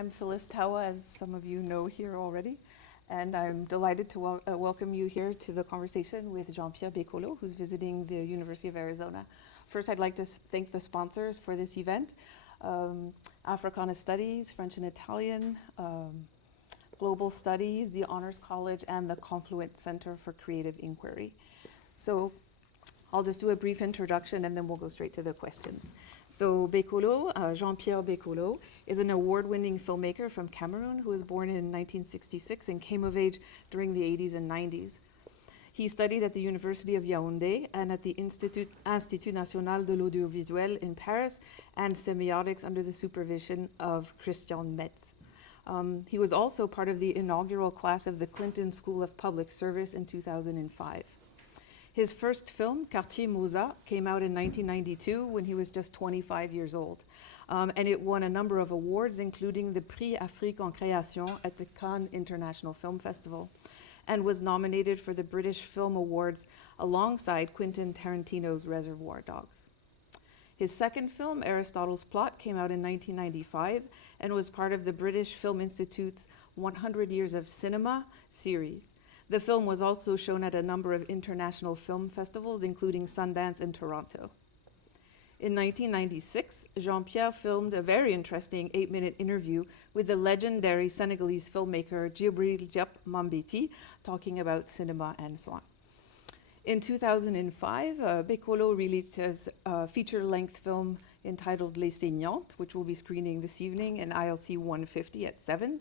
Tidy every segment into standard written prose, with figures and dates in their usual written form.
I'm Phyllis Taoua, as some of you know here already, and I'm delighted to welcome you here to the conversation with Jean-Pierre Bekolo, who's visiting the University of Arizona. First, I'd like to thank the sponsors for this event, Africana Studies, French and Italian, Global Studies, the Honors College, and the Confluent Center for Creative Inquiry. So I'll just do a brief introduction and then we'll go straight to the questions. So Bekolo, Jean-Pierre Bekolo, is an award-winning filmmaker from Cameroon who was born in 1966 and came of age during the 80s and 90s. He studied at the University of Yaoundé and at the Institut National de l'Audiovisuel in Paris and semiotics under the supervision of Christian Metz. He was also part of the inaugural class of the Clinton School of Public Service in 2005. His first film, Quartier Mozart, came out in 1992 when he was just 25 years old. And it won a number of awards, including the Prix Afrique en Création at the Cannes International Film Festival, and was nominated for the British Film Awards alongside Quentin Tarantino's Reservoir Dogs. His second film, Aristotle's Plot, came out in 1995 and was part of the British Film Institute's 100 Years of Cinema series. The film was also shown at a number of international film festivals, including Sundance and Toronto. In 1996, Jean-Pierre filmed a very interesting 8-minute interview with the legendary Senegalese filmmaker Djibril Diop Mambéty, talking about cinema and so on. In 2005, Bekolo released his feature-length film entitled Les Saignantes, which will be screening this evening in ILC 150 at 7.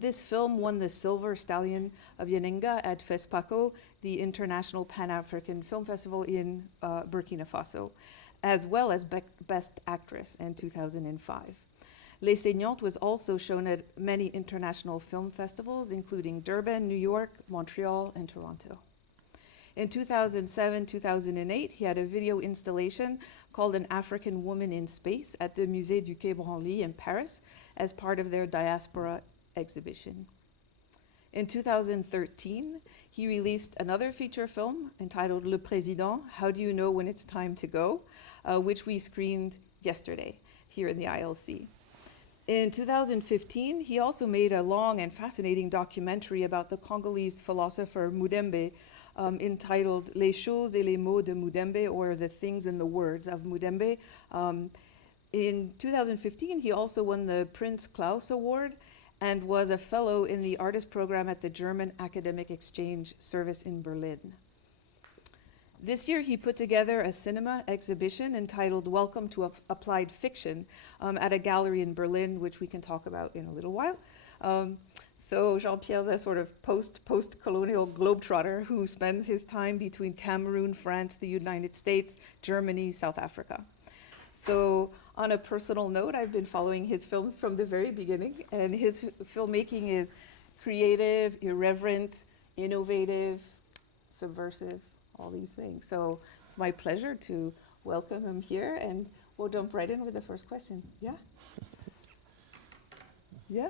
This film won the Silver Stallion of Yeninga at FESPACO, the International Pan-African Film Festival in Burkina Faso, as well as Best Actress in 2005. Les Saignantes was also shown at many international film festivals, including Durban, New York, Montreal, and Toronto. In 2007-2008, he had a video installation called An African Woman in Space at the Musée du Quai Branly in Paris as part of their diaspora exhibition. In 2013, he released another feature film entitled Le Président, How Do You Know When It's Time to Go, which we screened yesterday here in the ILC. In 2015, he also made a long and fascinating documentary about the Congolese philosopher Mudembe, entitled Les choses et les mots de Mudembe, or The Things and the Words of Mudembe. In 2015, he also won the Prince Claus Award and was a fellow in the artist program at the German Academic Exchange Service in Berlin. This year, he put together a cinema exhibition entitled Welcome to Applied Fiction at a gallery in Berlin, which we can talk about in a little while. So Jean-Pierre's a sort of post-colonial globetrotter who spends his time between Cameroon, France, the United States, Germany, South Africa. So on a personal note, I've been following his films from the very beginning, and his filmmaking is creative, irreverent, innovative, subversive, all these things. So it's my pleasure to welcome him here, and we'll jump right in with the first question. Yeah? Yeah?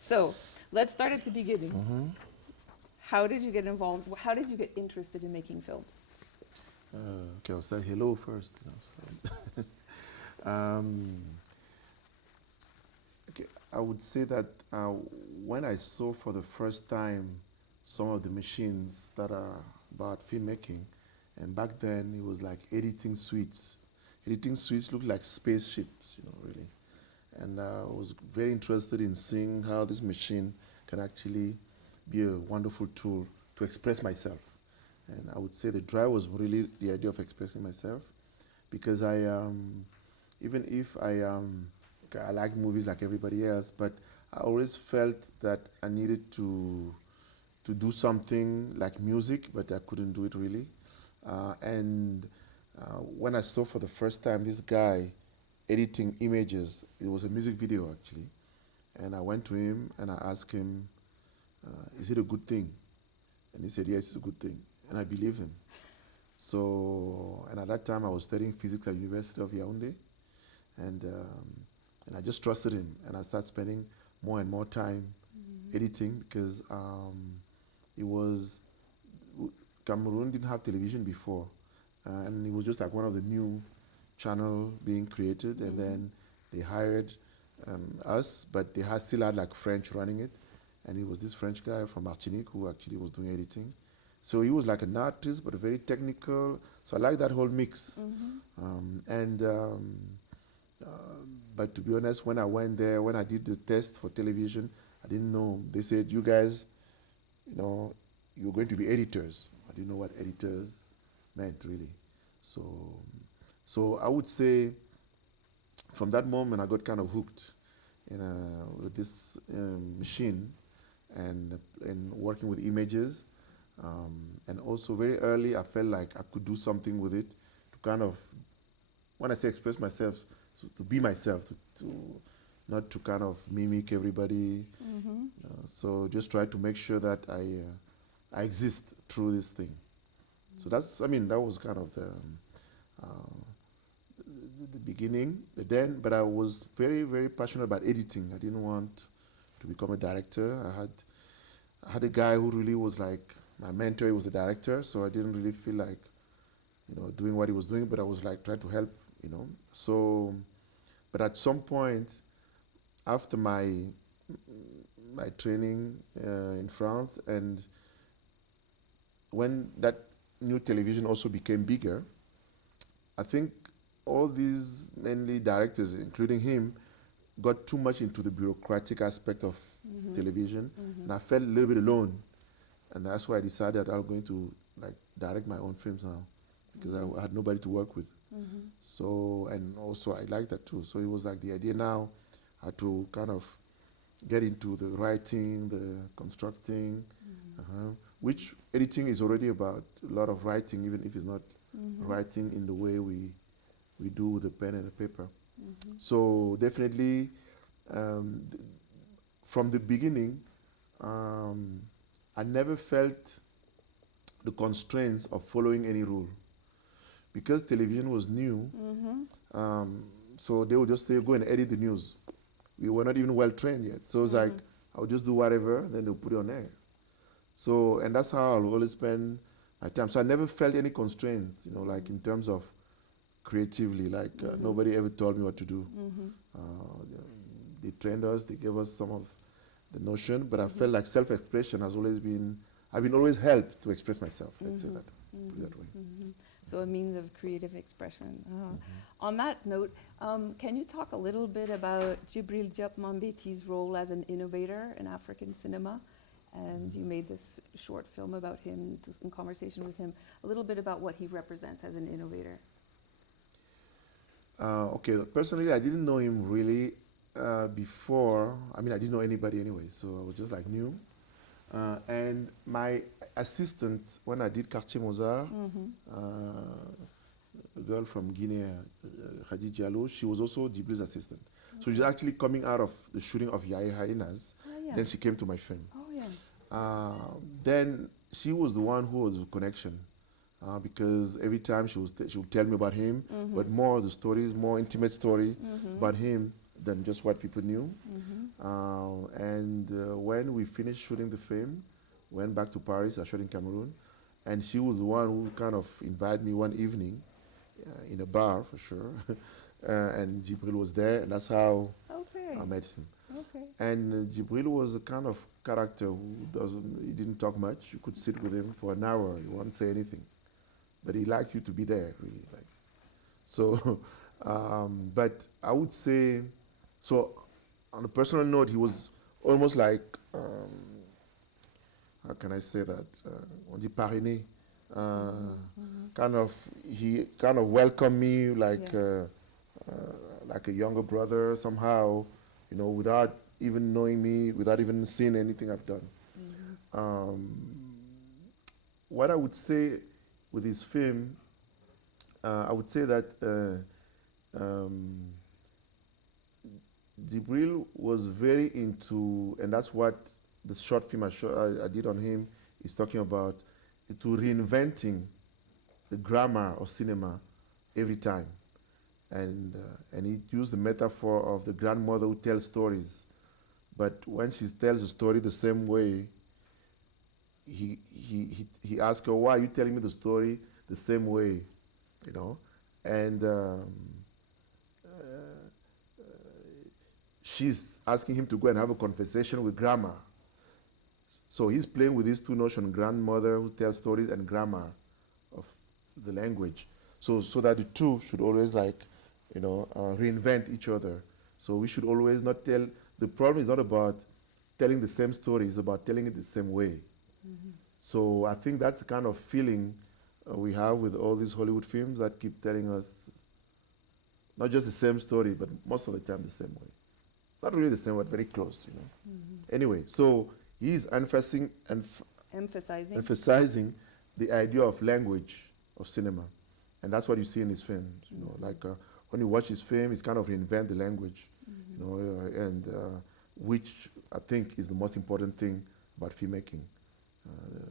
So let's start at the beginning. Mm-hmm. How did you get involved? How did you get interested in making films? Okay, I'll say hello first. So. Okay, I would say that when I saw for the first time some of the machines that are about filmmaking, and back then it was like editing suites. Editing suites looked like spaceships, really. And I was very interested in seeing how this machine can actually be a wonderful tool to express myself. And I would say the drive was really the idea of expressing myself, because even if I like movies like everybody else, but I always felt that I needed to do something like music, but I couldn't do it really. When I saw for the first time this guy editing images, it was a music video actually, and I went to him and I asked him, is it a good thing? And he said, yes, it's a good thing, and I believed him. So, and at that time I was studying physics at the University of Yaoundé, and I just trusted him, and I started spending more and more time editing, because Cameroon didn't have television before, and it was just like one of the new channel being created, and then they hired us, but they had still had like French running it, and it was this French guy from Martinique who actually was doing editing. So he was like an artist, but very technical. So I like that whole mix. And but to be honest, when I went there, when I did the test for television, I didn't know. They said, you guys, you're going to be editors. I didn't know what editors meant really. So I would say from that moment I got kind of hooked with this machine and working with images. And also very early I felt like I could do something with it to kind of, when I say express myself, to be myself, to not to kind of mimic everybody. So just try to make sure that I exist through this thing. So that was kind of the beginning. But I was very, very passionate about editing. I didn't want to become a director. I had a guy who really was like my mentor. He was a director, so I didn't really feel like, doing what he was doing, but I was like trying to help, So, but at some point, after my training in France, and when that new television also became bigger, I think all these mainly directors, including him, got too much into the bureaucratic aspect of television, and I felt a little bit alone, and that's why I decided I was going to like direct my own films now, because I had nobody to work with. So, and also I like that too. So it was like the idea now I had to kind of get into the writing, the constructing, which editing is already about a lot of writing, even if it's not writing in the way we do with the pen and the paper. So definitely, from the beginning, I never felt the constraints of following any rule. Because television was new, so they would just say, go and edit the news. We were not even well trained yet. So it's like, I'll just do whatever, then they'll put it on air. So, and that's how I'll always spend my time. So I never felt any constraints, like in terms of creatively, like nobody ever told me what to do. They trained us, they gave us some of the notion, but I felt like self-expression has always been, I've been always helped to express myself, let's say that, put it that way. So a means of creative expression. On that note, can you talk a little bit about Djibril Diop Mambéty's role as an innovator in African cinema? And you made this short film about him, just in conversation with him, a little bit about what he represents as an innovator. Okay, personally, I didn't know him really before. I didn't know anybody anyway, so I was just like new. And my assistant, when I did Quartier Mozart, a girl from Guinea, Khadi Diallo, she was also Djibril's assistant. So she's actually coming out of the shooting of Yae Hyenas. Then she came to my film. Then she was the one who was the connection, because every time she would tell me about him, but more the stories, more intimate story about him than just what people knew. And when we finished shooting the film, went back to Paris, I shot in Cameroon, and she was the one who kind of invited me one evening in a bar, for sure, and Djibril was there, and that's how I met him. And Djibril was a kind of character who he didn't talk much. You could sit with him for an hour, he wouldn't say anything. But he liked you to be there, really. So, but I would say, so on a personal note, he was almost like, how can I say that? On dit parrainé. He kind of welcomed me like a younger brother somehow, without even knowing me, without even seeing anything I've done. What I would say with his film, I would say that Djibril was very into, and that's what the short film I did on him is talking about, to reinventing the grammar of cinema every time. And he used the metaphor of the grandmother who tells stories. But when she tells a story the same way, he asked her, why are you telling me the story the same way? And she's asking him to go and have a conversation with grandma. So he's playing with these two notions, grandmother who tells stories and grammar of the language. So that the two should always reinvent each other. So we should always not tell, the problem is not about telling the same story, it's about telling it the same way. So I think that's the kind of feeling we have with all these Hollywood films that keep telling us not just the same story, but most of the time the same way. Not really the same, but very close, Anyway, so he's emphasizing the idea of language of cinema. And that's what you see in his films, when you watch his film, he's kind of reinvent the language, which I think is the most important thing about filmmaking.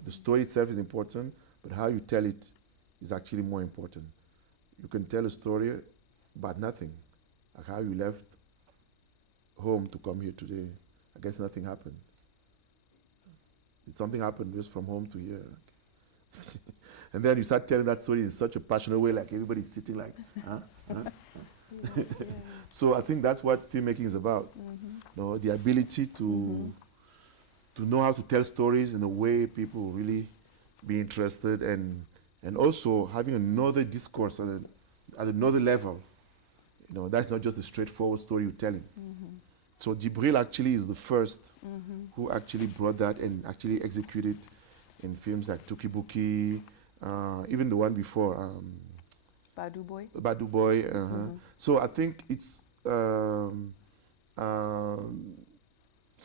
The story itself is important, but how you tell it is actually more important. You can tell a story about nothing, like how you left home to come here today. I guess nothing happened. Did something happen just from home to here? And then you start telling that story in such a passionate way, like everybody's sitting like, huh? Yeah. So I think that's what filmmaking is about. The ability to know how to tell stories in a way people will really be interested, and also having another discourse at another level. That's not just a straightforward story you're telling. So Jibril actually is the first who actually brought that and actually executed in films like Tukibuki, even the one before, Badu Boy. Badu Boy. So I think it's, so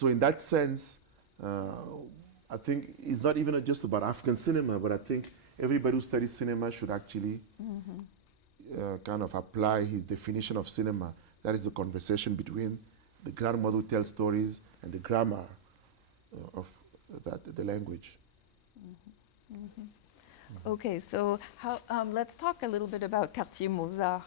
in that sense, I think it's not even just about African cinema, but I think everybody who studies cinema should actually kind of apply his definition of cinema. That is the conversation between the grandmother who tells stories and the grammar of the language. Okay, so let's talk a little bit about Quartier Mozart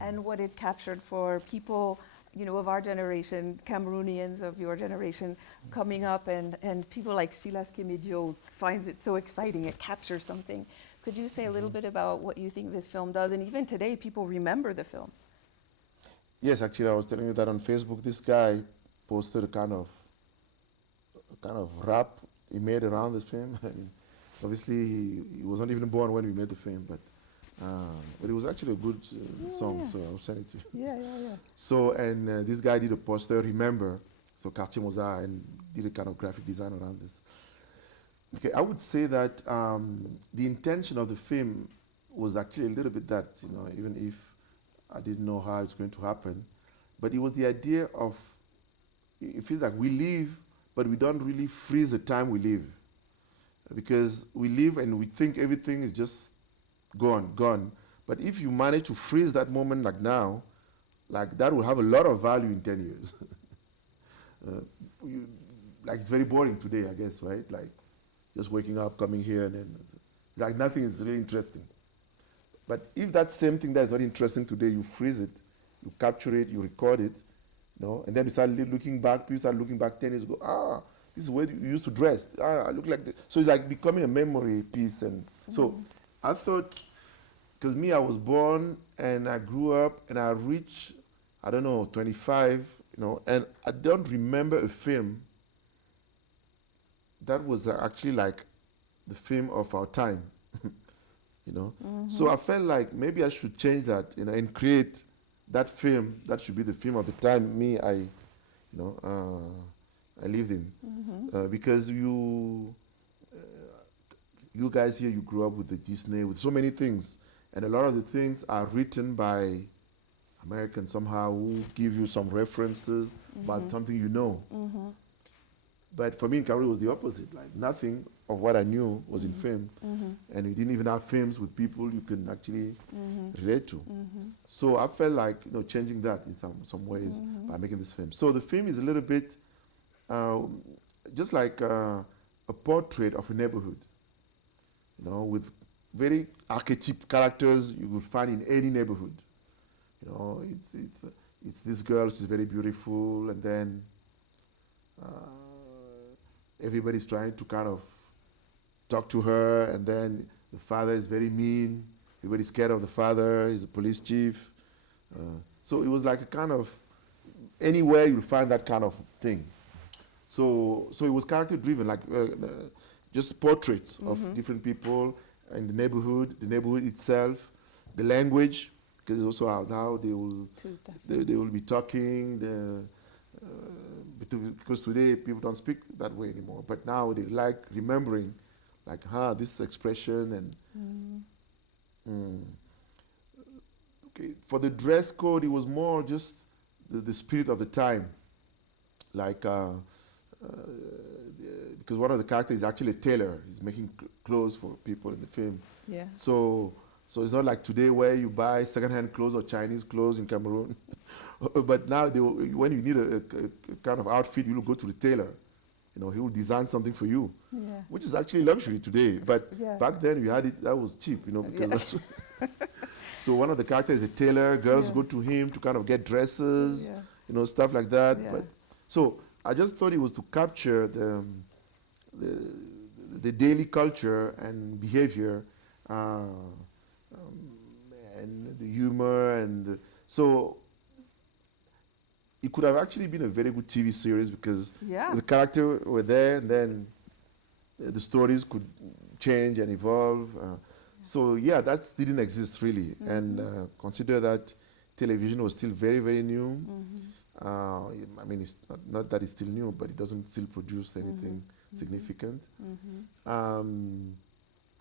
and what it captured for people, of our generation, Cameroonians of your generation, coming up, and people like Silas Kemedio finds it so exciting, it captures something. Could you say a little bit about what you think this film does? And even today, people remember the film. Yes, actually, I was telling you that on Facebook, this guy posted a kind of rap he made around the film. And obviously, he was not even born when we made the film, but it was actually a good song, so I'll send it to you. Yeah. So, and this guy did a poster, Remember, so Quartier Mozart, and did a kind of graphic design around this. Okay, I would say that the intention of the film was actually a little bit that, even if I didn't know how it's going to happen, but it was the idea of, it feels like we live, but we don't really freeze the time we live. Because we live and we think everything is just gone. But if you manage to freeze that moment like now, like that will have a lot of value in 10 years. It's very boring today, I guess, right? Like just waking up, coming here, and then like nothing is really interesting. But if that same thing that is not interesting today, you freeze it, you capture it, you record it, and then you start looking back, people start looking back 10 years ago, this is where you used to dress. I look like this. So it's like becoming a memory piece. And so I thought, because me, I was born and I grew up and I reached, 25, and I don't remember a film that was actually like the film of our time, So I felt like maybe I should change that, and create that film that should be the film of the time I lived in. Because you guys here, you grew up with the Disney, with so many things. And a lot of the things are written by Americans somehow who give you some references about something you know. But for me in Cameroon, it was the opposite. Like nothing of what I knew was in film. And we didn't even have films with people you can actually relate to. So I felt like changing that in some ways by making this film. So the film is a little bit just like a portrait of a neighborhood, with very archetype characters you will find in any neighborhood. It's this girl, she's very beautiful, and then everybody's trying to kind of talk to her, and then the father is very mean. Everybody's scared of the father. He's a police chief. So it was like a kind of anywhere you'll find that kind of thing. So it was character driven, like just portraits of different people in the neighborhood itself, the language, because it's also how they will be talking. Because today people don't speak that way anymore, but now they like remembering, like this expression and. Okay, for the dress code, it was more just the spirit of the time, like. Because one of the characters is actually a tailor. He's making clothes for people in the film. Yeah. So it's not like today where you buy second-hand clothes or Chinese clothes in Cameroon. But now, when you need a kind of outfit, you will go to the tailor. You know, he will design something for you, which is actually luxury today. But back then, you had it, that was cheap, you know, because that's so one of the characters is a tailor. Girls go to him to kind of get dresses, you know, stuff like that. Yeah. But so I just thought it was to capture the daily culture and behavior, and the humor, and so it could have actually been a very good TV series because the characters were there, and then the stories could change and evolve. So that didn't exist really, and consider that television was still very, very new. I mean, it's not that it's still new, but it doesn't still produce anything significant.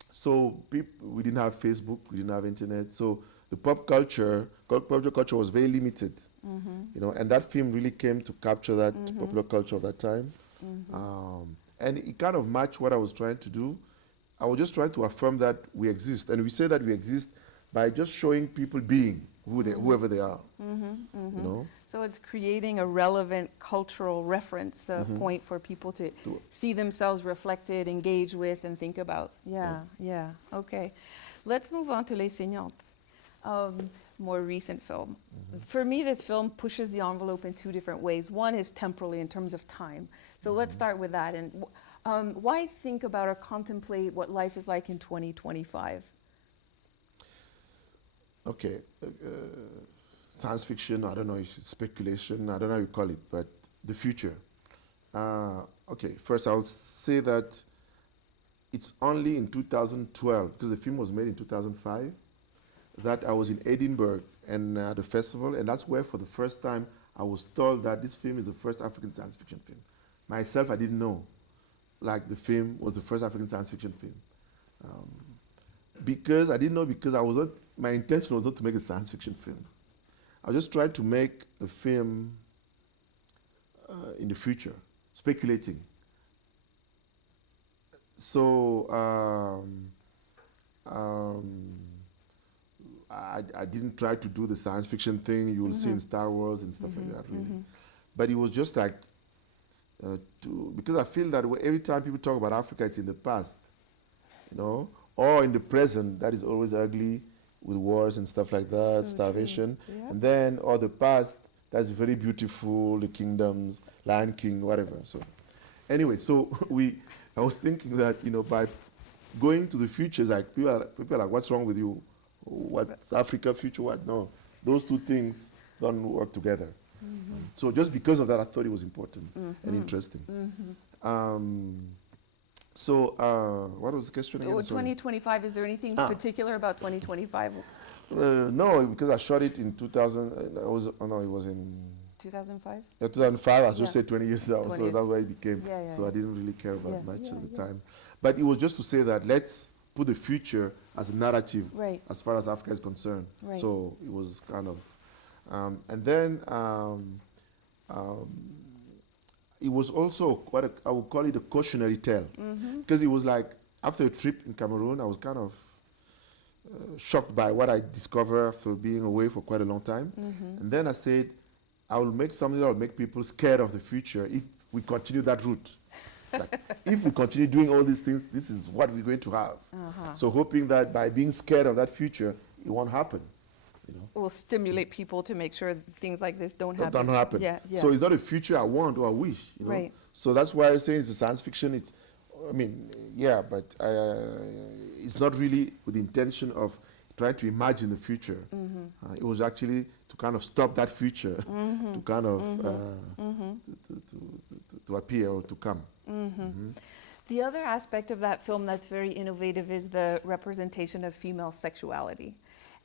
So we didn't have Facebook, we didn't have internet, so the pop culture was very limited, you know, and that film really came to capture that popular culture of that time. And it kind of matched what I was trying to do. I was just trying to affirm that we exist, and we say that we exist by just showing people being whoever they are, you know. So it's creating a relevant cultural reference point for people to see themselves reflected, engage with, and think about. Yeah. Okay. Let's move on to Les Saignantes, more recent film. For me, this film pushes the envelope in two different ways. One is temporally in terms of time. So let's start with that. And why think about or contemplate what life is like in 2025? Okay, science fiction, I don't know if it's speculation, I don't know how you call it, but the future. Okay, first I'll say that it's only in 2012, because the film was made in 2005, that I was in Edinburgh and at a festival, and that's where for the first time I was told that this film is the first African science fiction film. Myself, I didn't know, like the film was the first African science fiction film. Because I didn't know, because my intention was not to make a science fiction film. I just tried to make a film in the future, speculating. So I didn't try to do the science fiction thing you will see in Star Wars and stuff like that, really. But it was just like, because I feel that every time people talk about Africa, it's in the past, you know, or in the present, that is always ugly, with wars and stuff like that, so starvation. And then, or the past, that's very beautiful, the kingdoms, Lion King, whatever. So anyway, so I was thinking that, you know, by going to the future, it's like people are like, what's wrong with you? What's Africa future? What? No, those two things don't work together. So just because of that, I thought it was important and interesting. So what was the question again? 2025, is there anything particular about 2025? No, because I shot it in 2000. It was in 2005? Yeah, 2005. I just said 20 years ago, so that's why it became. So I didn't really care about much at the time. But it was just to say that let's put the future as a narrative as far as Africa is concerned. So it was kind of, and then it was also I would call it a cautionary tale, because it was like after a trip in Cameroon, I was kind of shocked by what I discovered after being away for quite a long time. And then I said, I will make something that will make people scared of the future if we continue that route. Like, if we continue doing all these things, this is what we're going to have. So hoping that by being scared of that future, it won't happen. You know? Will stimulate people to make sure things like this don't happen. Don't happen. So it's not a future I want or I wish. You know? So that's why I say it's a science fiction. But it's not really with the intention of trying to imagine the future. It was actually to kind of stop that future to kind of to appear or to come. The other aspect of that film that's very innovative is the representation of female sexuality.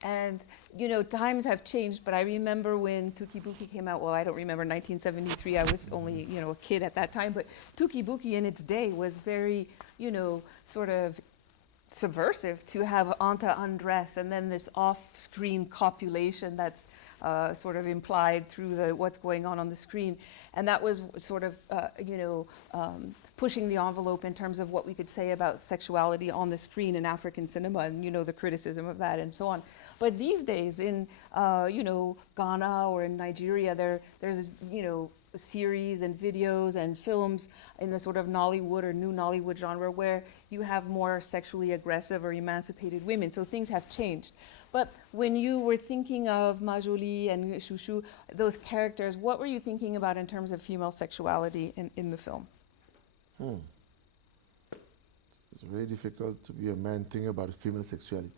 And, you know, times have changed, but I remember when Tukibuki came out, well, I don't remember 1973, I was only, you know, a kid at that time, but Tukibuki in its day was very, you know, sort of subversive to have Anta undress and then this off-screen copulation that's sort of implied through what's going on the screen. And that was sort of, you know, pushing the envelope in terms of what we could say about sexuality on the screen in African cinema and, you know, the criticism of that and so on. But these days in, you know, Ghana or in Nigeria, there's, you know, series and videos and films in the sort of Nollywood or new Nollywood genre where you have more sexually aggressive or emancipated women. So things have changed. But when you were thinking of Majoli and Chouchou, those characters, what were you thinking about in terms of female sexuality in the film? It's very difficult to be a man thinking about female sexuality.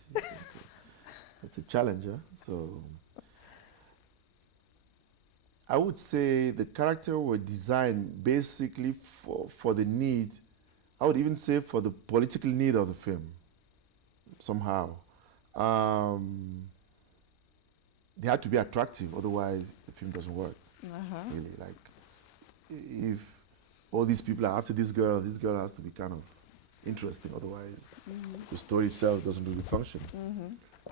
It's a challenge, huh? So I would say the characters were designed basically for the need, I would even say for the political need of the film, somehow. They had to be attractive, otherwise the film doesn't work, really. Like, if all these people are after this girl has to be kind of interesting, otherwise the story itself doesn't really function.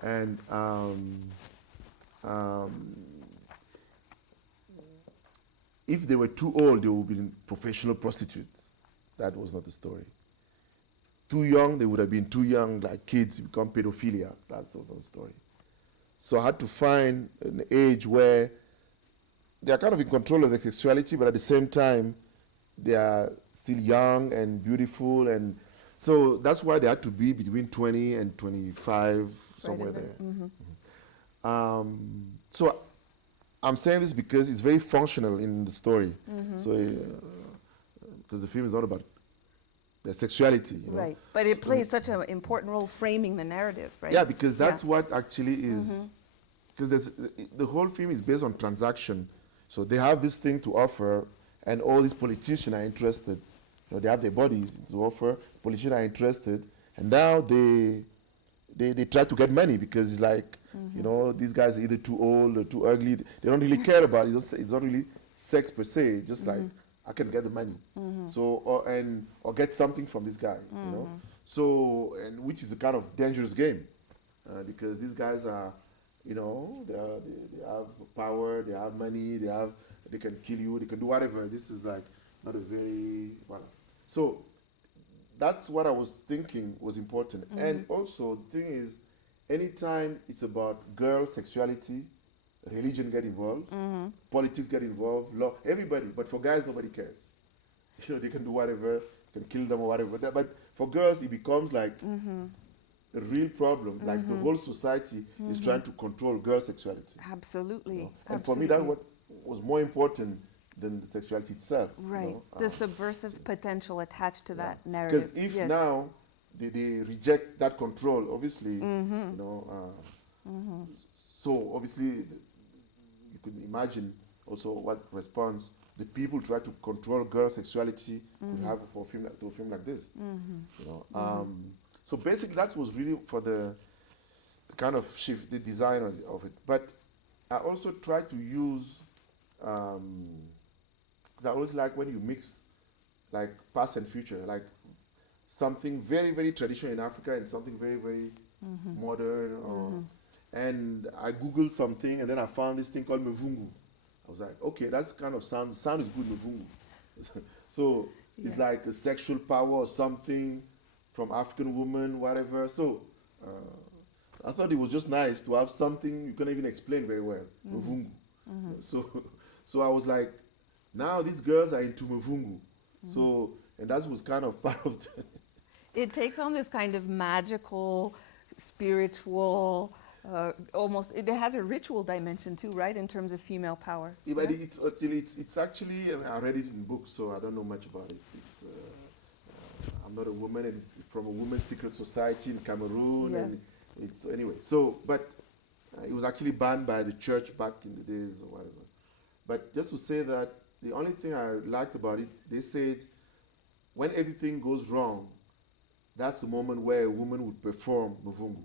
And if they were too old, they would be professional prostitutes. That was not the story. Too young, they would have been too young, like kids, become pedophilia. That's not the story. So I had to find an age where they are kind of in control of their sexuality, but at the same time, they are still young and beautiful. And so that's why they had to be between 20 and 25, somewhere there. So I'm saying this because it's very functional in the story. So, because the film is not about their sexuality, you know. Right, but it plays such an important role framing the narrative, right? Yeah, because that's what actually is, because the whole film is based on transaction. So they have this thing to offer, and all these politicians are interested. You know, they have their bodies to offer, politicians are interested, and now they try to get money because it's like, you know, these guys are either too old or too ugly. They don't really care about it. It's not really sex per se, just like, I can get the money. So, or get something from this guy, you know. So, and which is a kind of dangerous game because these guys are, you know, they have power, they have money, they can kill you, they can do whatever. This is like not a very, well. So that's what I was thinking was important. And also the thing is, anytime it's about girl sexuality, religion get involved, politics get involved, law, everybody. But for guys, nobody cares. You know, they can do whatever, can kill them or whatever. But for girls, it becomes like a real problem. Like the whole society is trying to control girl sexuality. Absolutely. You know? And for me, that's what was more important than the sexuality itself. Right. You know? The subversive potential attached to that narrative. Because if now they reject that control, obviously, you know, so obviously you could imagine also what response the people try to control girl sexuality could have for a film like this. You know, so basically that was really for the kind of shift, the design of it. But I also try to use, because I always like when you mix like past and future, like something very, very traditional in Africa and something very, very modern. Or, and I Googled something and then I found this thing called Mvungu. I was like, okay, that's kind of sound. The sound is good, Mvungu. So it's like a sexual power or something from African woman, whatever. So I thought it was just nice to have something you couldn't even explain very well, Mvungu. So I was like, now these girls are into Mvungu. So, and that was kind of part of the It takes on this kind of magical, spiritual, almost, it has a ritual dimension too, right, in terms of female power. Yeah, but it's actually, I read it in books, so I don't know much about it. I'm not a woman, and it's from a women's secret society in Cameroon, and It's anyway. So, but it was actually banned by the church back in the days or whatever. But just to say that the only thing I liked about it, they said when everything goes wrong, that's the moment where a woman would perform Muvungu.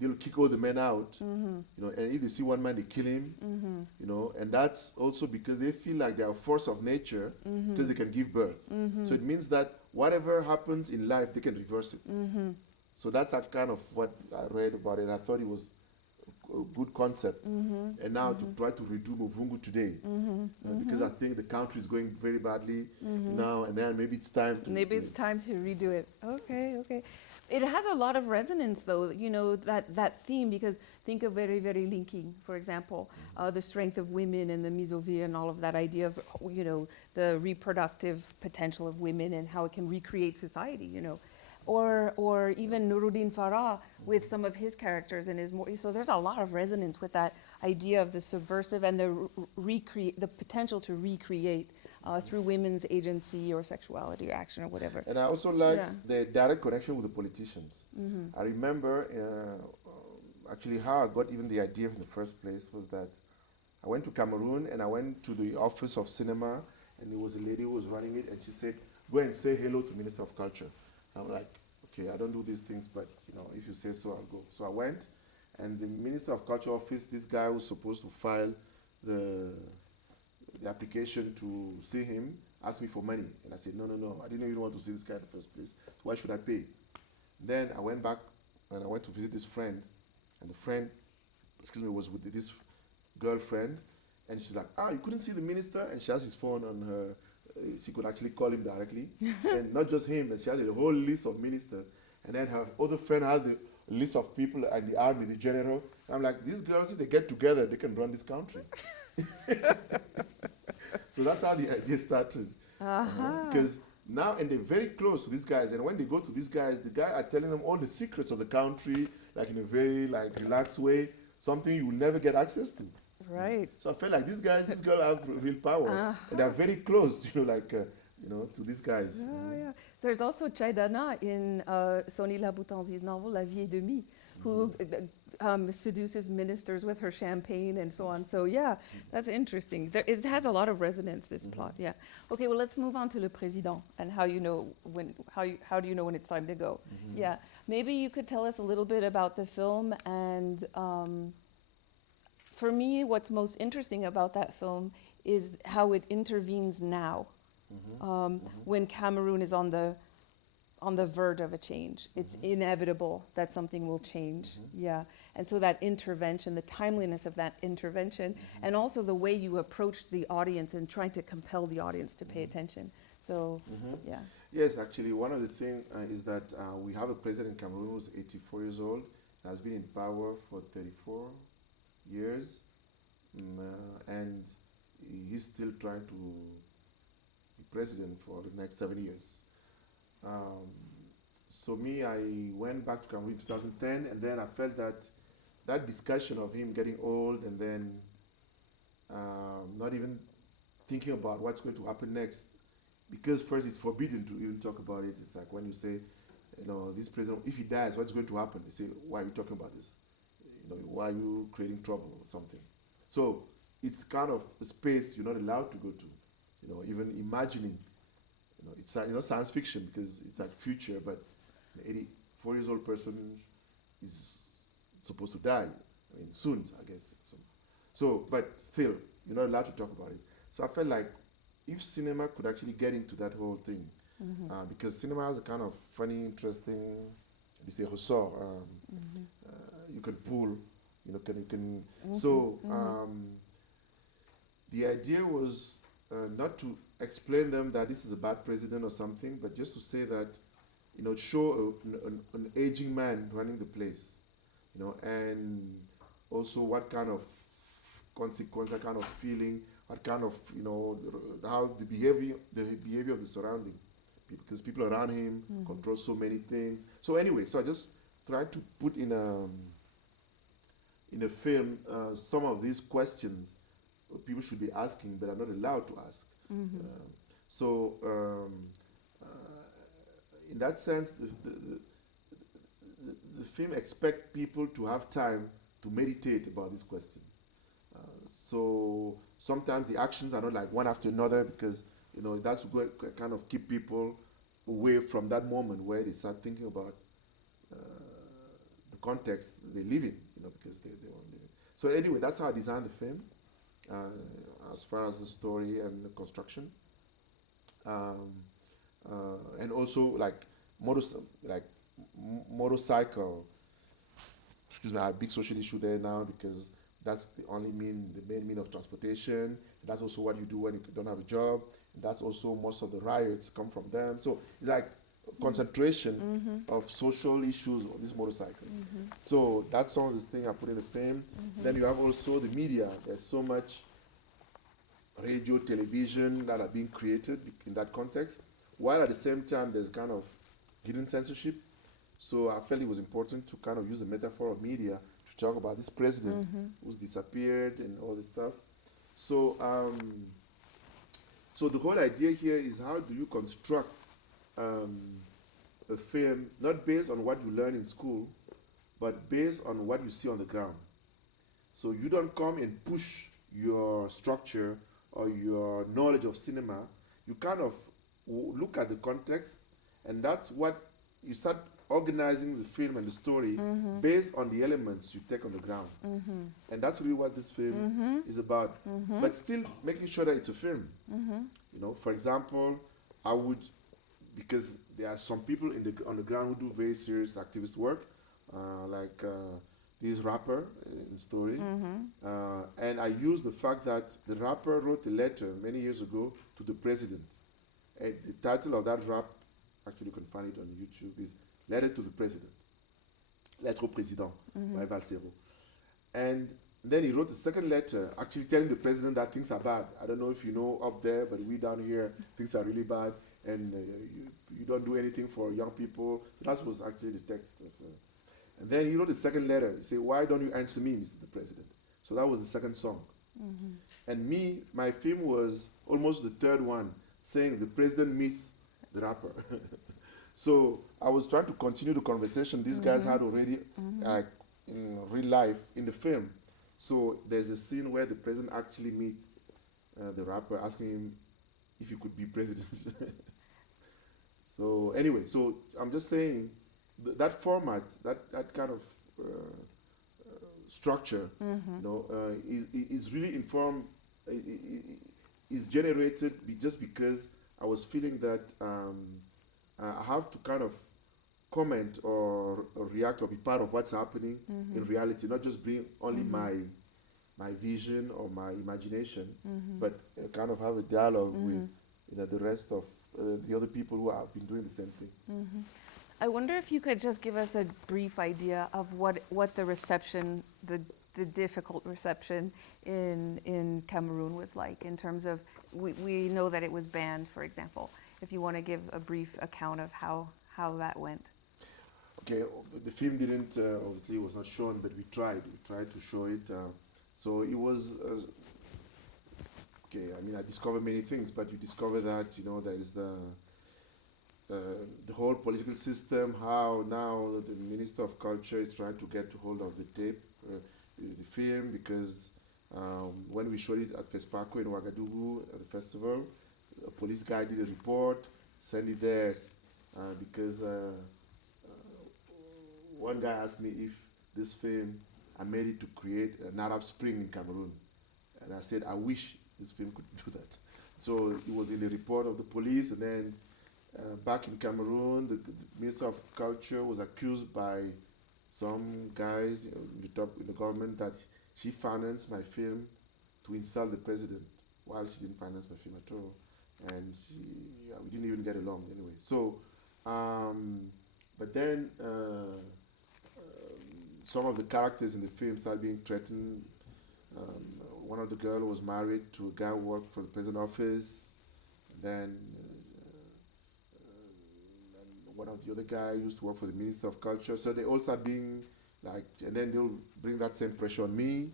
They'll kick all the men out, you know, and if they see one man, they kill him, you know, and that's also because they feel like they are a force of nature because they can give birth. So it means that whatever happens in life, they can reverse it. So that's a kind of what I read about it. I thought it was a good concept. And now to try to redo Muvungu today, because I think the country is going very badly now, and then maybe it's time to... Maybe it's time to redo it. Okay, okay. It has a lot of resonance, though, you know, that theme, because think of very, very linking, for example, the strength of women and the misovie and all of that idea of, you know, the reproductive potential of women and how it can recreate society, you know. Or even Nuruddin Farah with some of his characters and his more. So there's a lot of resonance with that idea of the subversive and the potential to recreate through women's agency or sexuality or action or whatever. And I also like the direct connection with the politicians. I remember actually how I got even the idea in the first place was that I went to Cameroon and I went to the office of cinema, and there was a lady who was running it, and she said, "Go and say hello to Minister of Culture." I'm like, okay, I don't do these things, but you know, if you say so, I'll go. So I went, and the Minister of Culture office, this guy was supposed to file the application to see him, asked me for money. And I said, no, I didn't even want to see this guy in the first place. So why should I pay? Then I went back and I went to visit this friend, and the friend, was with this girlfriend, and she's like, you couldn't see the minister? And she has his phone on her. She could actually call him directly. And not just him, and she had a whole list of ministers. And then her other friend had the list of people and the army, the general. And I'm like, these girls, if they get together, they can run this country. So that's how the idea started. Because now, and they're very close to these guys. And when they go to these guys, the guys are telling them all the secrets of the country, like in a very relaxed way, something you will never get access to. Right. So I felt like these guys, these girls have real power, and they're very close, you know, to these guys. Yeah. There's also Chaidana in Sony Laboutanzi's novel La Vie est Demie, who seduces ministers with her champagne and so on. So yeah, that's interesting. It has a lot of resonance, this plot. Yeah. Okay. Well, let's move on to Le Président and how you know when. How do you know when it's time to go? Yeah. Maybe you could tell us a little bit about the film and. For me, what's most interesting about that film is how it intervenes now, when Cameroon is on the verge of a change. It's inevitable that something will change. Yeah, and so that intervention, the timeliness of that intervention, and also the way you approach the audience and trying to compel the audience to pay attention. So, yeah. Yes, actually, one of the things is that we have a president in Cameroon who's 84 years old, has been in power for 34 years, and he's still trying to be president for the next 7 years. So me, I went back to Cameroon in 2010, and then I felt that discussion of him getting old and then not even thinking about what's going to happen next, because first it's forbidden to even talk about it. It's like when you say, you know, this president, if he dies, what's going to happen? They say, why are you talking about this? You know, why are you creating trouble or something? So it's kind of a space you're not allowed to go to. You know, even imagining, you know, it's science fiction because it's like future, but an 84 years old person is supposed to die. I mean, soon, I guess. So, but still, you're not allowed to talk about it. So I felt like if cinema could actually get into that whole thing, because cinema has a kind of funny, interesting, we say ressort, you can pull, you know, so the idea was not to explain them that this is a bad president or something, but just to say that, you know, show an aging man running the place, you know, and also what kind of consequence, what kind of feeling, what kind of, you know, how the behavior of the surrounding, because people around him control so many things. So anyway, so I just tried to put in a film some of these questions people should be asking but are not allowed to ask. So in that sense, the film expects people to have time to meditate about this question. So sometimes the actions are not like one after another because that's what kind of keep people away from that moment where they start thinking about the context they live in, because they won't live it. So anyway, that's how I designed the film, as far as the story and the construction, and also like motorcycle. Excuse me, I have a big social issue there now because that's the main mean of transportation. That's also what you do when you don't have a job. That's also most of the riots come from them. So it's like concentration of social issues on this motorcycle. So that's some of the things I put in the film. Then you have also the media. There's so much radio, television that are being created in that context, while at the same time there's kind of hidden censorship. So I felt it was important to kind of use the metaphor of media to talk about this president who's disappeared and all this stuff. So, so the whole idea here is how do you construct a film not based on what you learn in school, but based on what you see on the ground. So you don't come and push your structure or your knowledge of cinema. You kind of look at the context, and that's what you start organizing the film and the story based on the elements you take on the ground. And that's really what this film is about. But still making sure that it's a film. For example, I would, because there are some people on the ground who do very serious activist work, like this rapper in the story. And I use the fact that the rapper wrote a letter many years ago to the president. And the title of that rap, actually you can find it on YouTube, is Letter to the President. Lettre au Président by Valsero. And then he wrote a second letter actually telling the president that things are bad. I don't know if you know up there, but we down here, things are really bad, and you don't do anything for young people. That was actually the text of and then he wrote a second letter. He said, why don't you answer me, Mr. President? So that was the second song. And my film was almost the third one, saying the president meets the rapper. So I was trying to continue the conversation these guys had already in real life in the film. So there's a scene where the president actually meets the rapper, asking him if he could be president. So anyway, so I'm just saying that format, that kind of structure, is really informed, is generated just because I was feeling that I have to kind of comment or react or be part of what's happening in reality, not just bring only my vision or my imagination, but kind of have a dialogue with the rest of the other people who have been doing the same thing. I wonder if you could just give us a brief idea of what the reception, the difficult reception in Cameroon was like, in terms of, we know that it was banned, for example. If you want to give a brief account of how that went. Okay, the film didn't, obviously it was not shown, but we tried to show it. So it was, okay, I mean, I discovered many things, but you discover that, there is the whole political system, how now the Minister of Culture is trying to get hold of the tape, the film, because when we showed it at Fespaco in Ouagadougou at the festival, a police guy did a report, sent it there, because one guy asked me if this film, I made it to create an Arab Spring in Cameroon. And I said, I wish this film could do that. So it was in the report of the police, and then back in Cameroon, the Minister of Culture was accused by some guys in the government that she financed my film to insult the president, while she didn't finance my film at all. And we didn't even get along anyway. So, but then some of the characters in the film started being threatened. One of the girls was married to a guy who worked for the president's office. Then one of the other guys used to work for the Minister of Culture. So they all start being like, and then they'll bring that same pressure on me.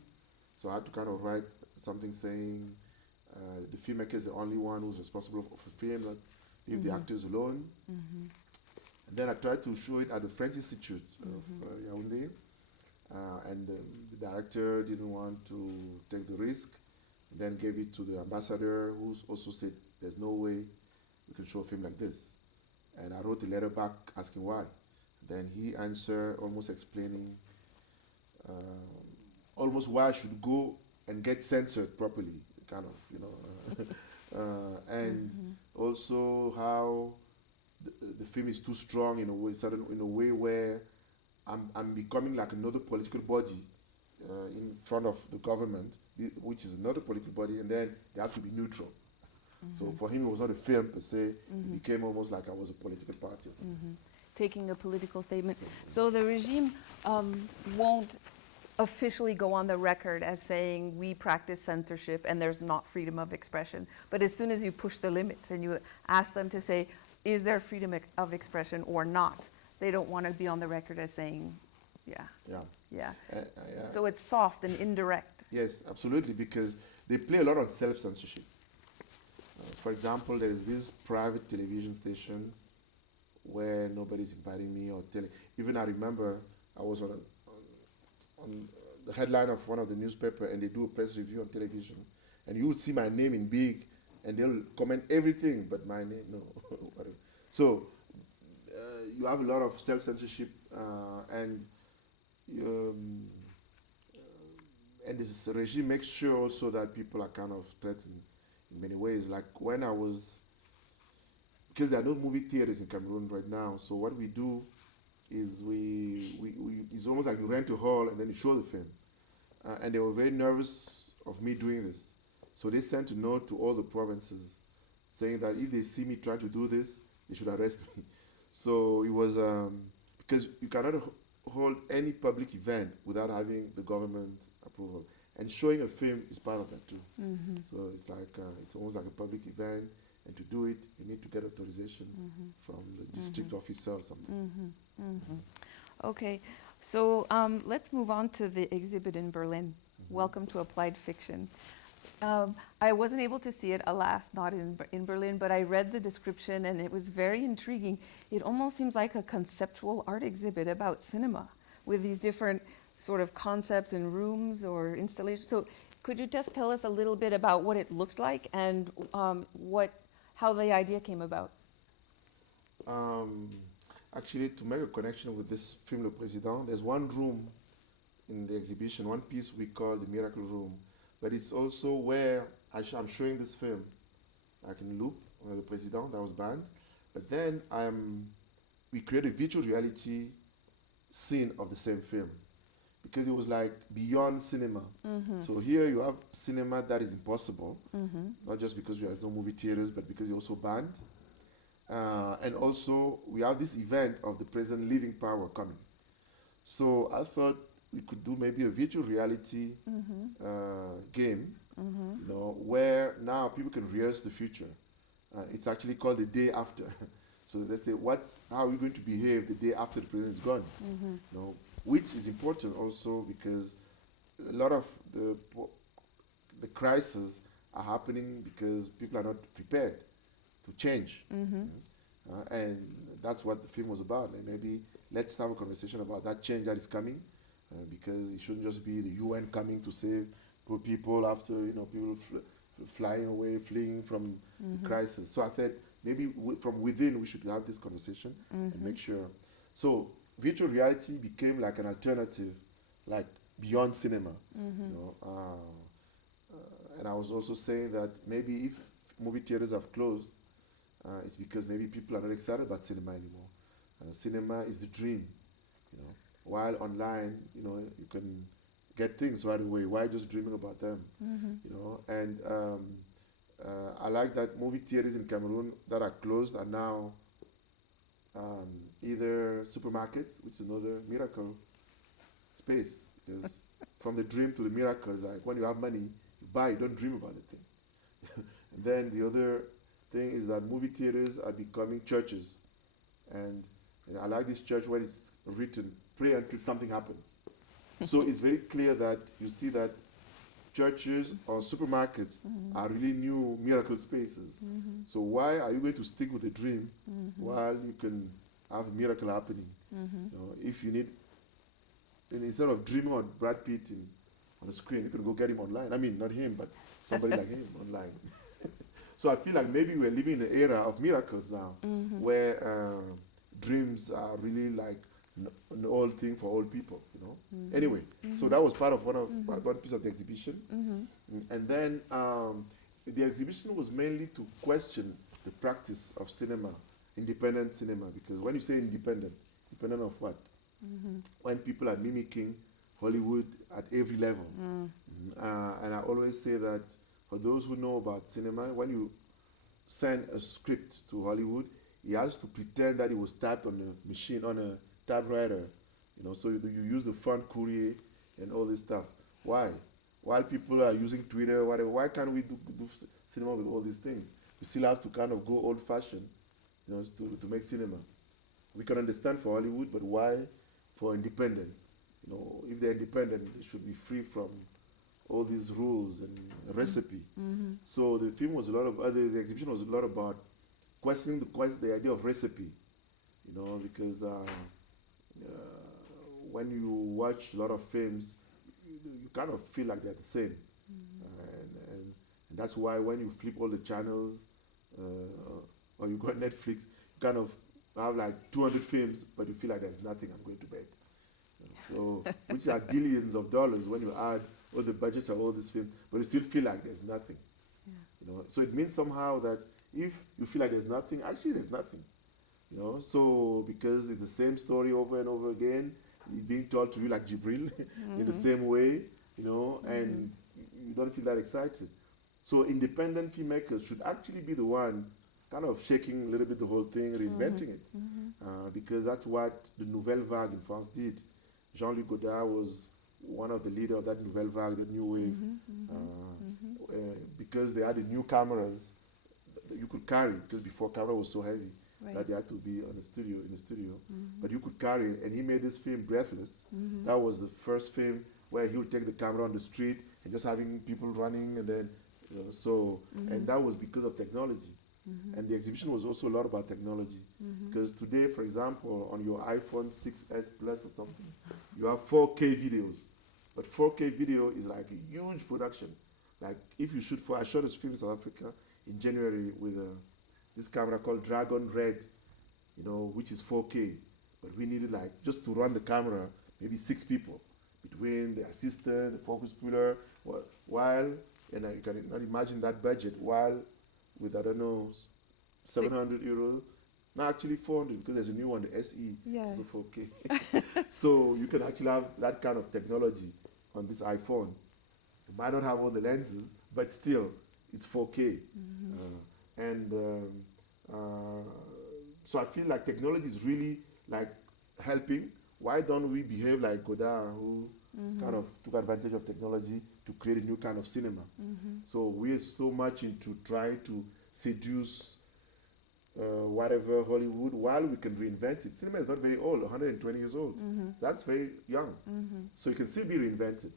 So I had to kind of write something saying, the filmmaker is the only one who's responsible for the film, not leave the actors alone. And then I tried to show it at the French Institute of Yaoundé, and the director didn't want to take the risk, and then gave it to the ambassador, who also said, there's no way we can show a film like this. And I wrote a letter back asking why. Then he answered, almost explaining almost why I should go and get censored properly, kind of, you know. And also how the film is too strong in a way, in a way where I'm becoming like another political body in front of the government, which is another political body, and then they have to be neutral. So for him, it was not a film per se. It became almost like I was a political party. Taking a political statement. So the regime won't officially go on the record as saying we practice censorship and there's not freedom of expression. But as soon as you push the limits and you ask them to say, is there freedom of expression or not, they don't want to be on the record as saying, yeah. So it's soft and indirect. Yes, absolutely, because they play a lot on self-censorship. For example, there's this private television station where nobody's inviting me or telling. Even I remember I was on the headline of one of the newspaper, and they do a press review on television, and you would see my name in big, and they'll comment everything but my name, no. So you have a lot of self-censorship, and this regime makes sure also that people are kind of threatened in many ways. Like when I was, because there are no movie theaters in Cameroon right now, so what we do is it's almost like you rent a hall and then you show the film. And they were very nervous of me doing this. So they sent a note to all the provinces saying that if they see me trying to do this, they should arrest me. So it was, because you cannot hold any public event without having the government approval. And showing a film is part of that too. So it's like, it's almost like a public event, and to do it, you need to get authorization from the district officer or something. Okay, so let's move on to the exhibit in Berlin. Welcome to Applied Fiction. I wasn't able to see it, alas, not in Berlin, but I read the description and it was very intriguing. It almost seems like a conceptual art exhibit about cinema with these different sort of concepts and rooms or installations. So could you just tell us a little bit about what it looked like and how the idea came about? Actually, to make a connection with this film Le Président, there's one room in the exhibition, one piece we call the Miracle Room, but it's also where I'm showing this film, like in loop, Le Président, that was banned. But then we created a virtual reality scene of the same film, because it was like beyond cinema. So here you have cinema that is impossible, not just because there are no movie theaters, but because it's also banned. And also we have this event of the President leaving power coming. So I thought we could do maybe a virtual reality game, you know, where now people can rehearse the future. It's actually called the day after. So they say, how are we going to behave the day after the president is gone? You know, which is important also because a lot of the crises are happening because people are not prepared to change. And that's what the film was about. And maybe let's have a conversation about that change that is coming, because it shouldn't just be the UN coming to save poor people after, you know, people flying away, fleeing from the crisis. So I thought maybe from within we should have this conversation and make sure. So virtual reality became like an alternative, like beyond cinema. You know, and I was also saying that maybe if movie theaters have closed, it's because maybe people are not excited about cinema anymore. Cinema is the dream, you know. While online, you know, you can get things right away. Why just dreaming about them, you know? And I like that movie theaters in Cameroon that are closed are now either supermarkets, which is another miracle space. Because from the dream to the miracle is like when you have money, you buy, you don't dream about the thing. And then the other thing is that movie theaters are becoming churches. And I like this church where it's written, pray until something happens. So it's very clear that you see that churches or supermarkets are really new miracle spaces. So why are you going to stick with a dream while you can have a miracle happening. You know, if you need, and instead of dreaming on Brad Pitt on the screen, you can go get him online. I mean, not him, but somebody like him online. So I feel like maybe we're living in an era of miracles now, where dreams are really like an old thing for old people, you know. Anyway, so that was part of one piece of the exhibition. And then the exhibition was mainly to question the practice of cinema, independent cinema, because when you say independent of what? When people are mimicking Hollywood at every level. And I always say that for those who know about cinema, when you send a script to Hollywood, he has to pretend that it was typed on a machine, on a typewriter, you know, so you use the font courier and all this stuff. Why? While people are using Twitter, whatever, why can't we do cinema with all these things? We still have to kind of go old-fashioned, you know, to make cinema. We can understand for Hollywood, but why for independence? You know, if they're independent, they should be free from all these rules and recipe. So the film was the exhibition was a lot about questioning the idea of recipe, you know, because when you watch a lot of films, you kind of feel like they're the same. And that's why when you flip all the channels, or you go on Netflix, you kind of have like 200 films, but you feel like there's nothing, I'm going to bed. So, which are billions of dollars when you add all the budgets of all these films, but you still feel like there's nothing. You know, so it means somehow that if you feel like there's nothing, actually there's nothing. You know, so because it's the same story over and over again, it's being told to you like Jibril in the same way, you know, and you don't feel that excited. So independent filmmakers should actually be the one kind of shaking a little bit the whole thing, reinventing it, because that's what the Nouvelle Vague in France did. Jean-Luc Godard was one of the leaders of that Nouvelle Vague, the new wave, because they had the new cameras that you could carry, because before camera was so heavy that they had to be in the studio, but you could carry it. And he made this film, Breathless. That was the first film where he would take the camera on the street and just having people running, and then, you know, so, and that was because of technology. And the exhibition was also a lot about technology. Because today, for example, on your iPhone 6S Plus or something, you have 4K videos. But 4K video is like a huge production. Like if you shoot I shot this film in South Africa in January with this camera called Dragon Red, you know, which is 4K. But we needed like, just to run the camera, maybe 6 people, between the assistant, the focus puller, while, and you can not imagine that budget, while with, I don't know, 700 euros. No, actually 400, because there's a new one, the SE, which is a 4K. So you can actually have that kind of technology on this iPhone. It might not have all the lenses, but still, it's 4K. So I feel like technology is really like helping. Why don't we behave like Godard, who kind of took advantage of technology to create a new kind of cinema? So we're so much into trying to seduce whatever Hollywood, while we can reinvent it. Cinema is not very old, 120 years old. That's very young. So it can still be reinvented.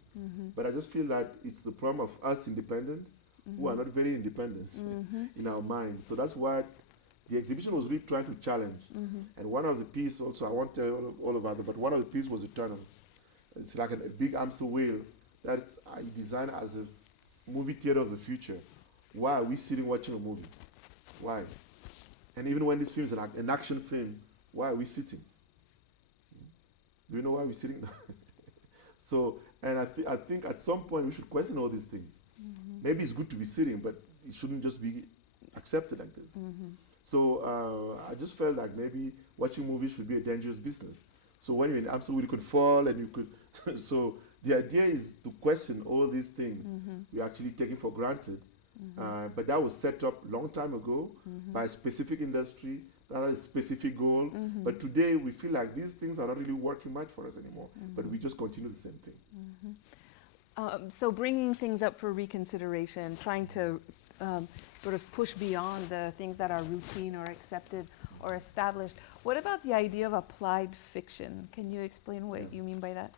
But I just feel that it's the problem of us independent, who are not very independent in our mind. So that's what the exhibition was really trying to challenge. And one of the pieces also, I won't tell you all about it, but one of the pieces was the tunnel. It's like a big hamster wheel that I designed as a movie theater of the future. Why are we sitting watching a movie? Why? And even when this film is an action film, why are we sitting? Do you know why we're sitting? So, and I think at some point we should question all these things. Maybe it's good to be sitting, but it shouldn't just be accepted like this. So I just felt like maybe watching movies should be a dangerous business. So when you're in absolute, you could fall and you could. So the idea is to question all these things we're actually taking for granted. But that was set up a long time ago by a specific industry, that has a specific goal. But today we feel like these things are not really working much for us anymore. But we just continue the same thing. So bringing things up for reconsideration, trying to sort of push beyond the things that are routine or accepted or established. What about the idea of applied fiction? Can you explain what you mean by that?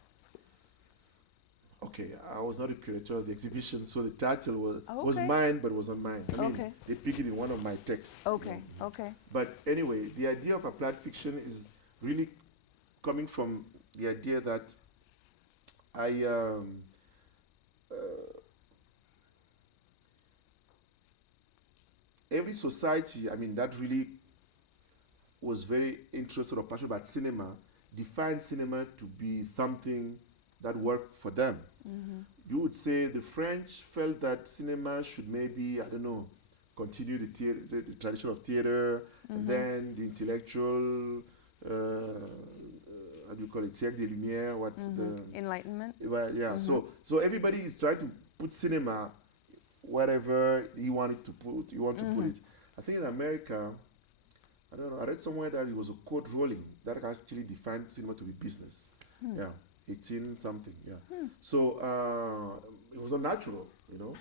Okay, I was not a curator of the exhibition, so the title was Okay. mine, but it was not mine. I mean, Okay. they pick it in one of my texts. Okay, okay. But anyway, the idea of applied fiction is really coming from the idea that I every society, I mean, that really was very interested or passionate about cinema, defined cinema to be something that worked for them. You would say the French felt that cinema should maybe, I don't know, continue the tradition of theater, and then the intellectual, how do you call it, siècle des Lumières, what's the... Enlightenment? Well, yeah, so everybody is trying to put cinema wherever you want it to put, you want to put it. I think in America, I don't know, I read somewhere that it was a code rolling that actually defined cinema to be business. Yeah, 18 something, yeah. So it was not natural, you know.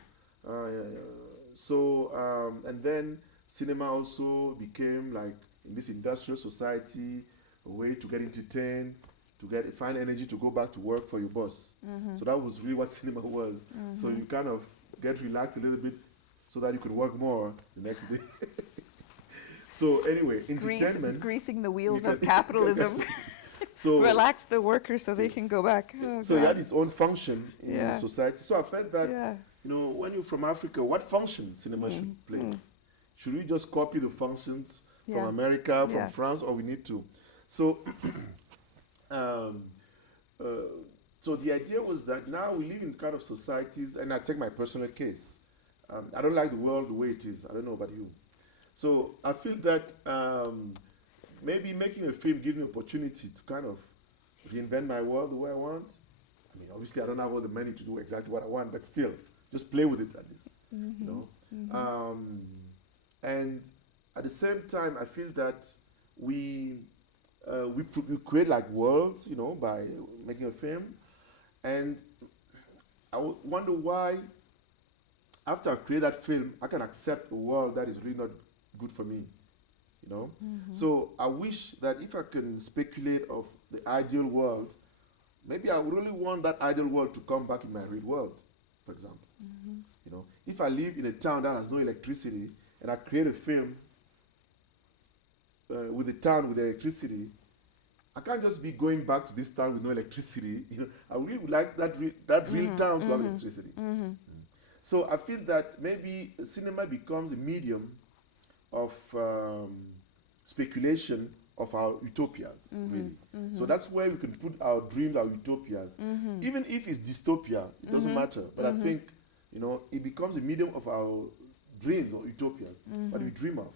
And then cinema also became like, in this industrial society, a way to get entertained, to find energy to go back to work for your boss. So that was really what cinema was. So you kind of get relaxed a little bit so that you could work more the next day. So anyway, entertainment. Greasing the wheels can- of capitalism. So Relax the workers so they can go back. Oh, so it God. had its own function in Yeah. society. So I felt that, Yeah. you know, when you're from Africa, what function cinema should play? Should we just copy the functions Yeah. from America, from Yeah. France, or we need to? So, so the idea was that now we live in kind of societies, and I take my personal case. I don't like the world the way it is. I don't know about you. So I feel that maybe making a film gives me opportunity to kind of reinvent my world the way I want. I mean, obviously, I don't have all the money to do exactly what I want, but still, just play with it at least, you know. And at the same time, I feel that we create like worlds, you know, by making a film. And I wonder why, after I create that film, I can accept a world that is really not good for me, you know. So I wish that if I can speculate of the ideal world, maybe I really want that ideal world to come back in my real world, for example. You know, if I live in a town that has no electricity and I create a film with the town with electricity, I can't just be going back to this town with no electricity. You know, I really would like that real town to have electricity. So I feel that maybe cinema becomes a medium of speculation of our utopias, really. So that's where we can put our dreams, our utopias. Even if it's dystopia, it doesn't matter. But I think, you know, it becomes a medium of our dreams or utopias, what we dream of.